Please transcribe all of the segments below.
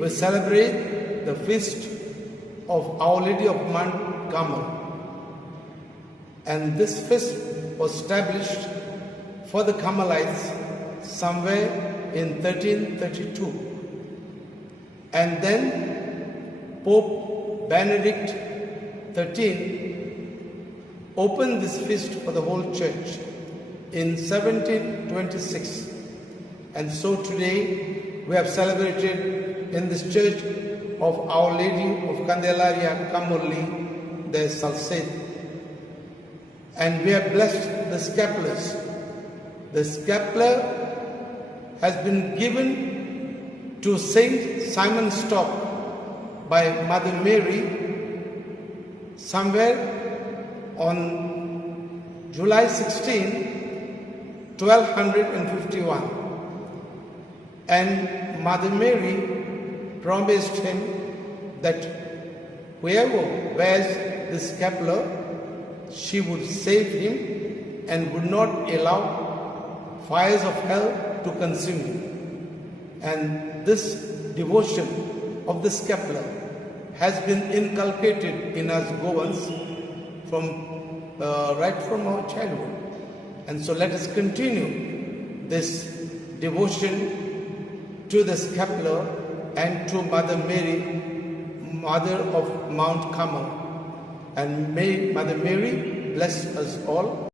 we celebrate the feast of Our Lady of Mount Carmel. And this feast was established for the Carmelites somewhere in 1332. And then Pope Benedict XIII opened this feast for the whole church in 1726. And so today we have celebrated in this church of Our Lady of Candelaria, Camorlim, the Salcedo. And we have blessed the scapulars. The scapular has been given to Saint Simon Stock by Mother Mary somewhere on July 16, 1251. And Mother Mary promised him that whoever wears the scapular, she would save him and would not allow fires of hell to consume him. And this devotion of the scapular has been inculcated in us Goans right from our childhood. And so let us continue this devotion to the scapular and to Mother Mary, Mother of Mount Carmel. And may Mother Mary bless us all.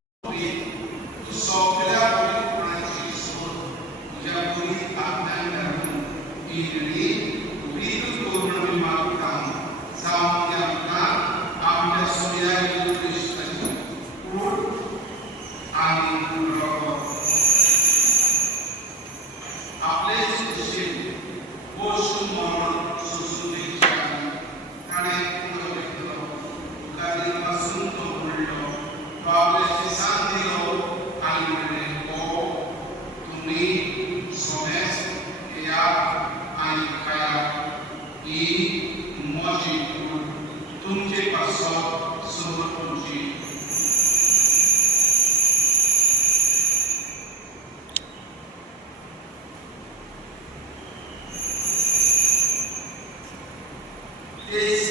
This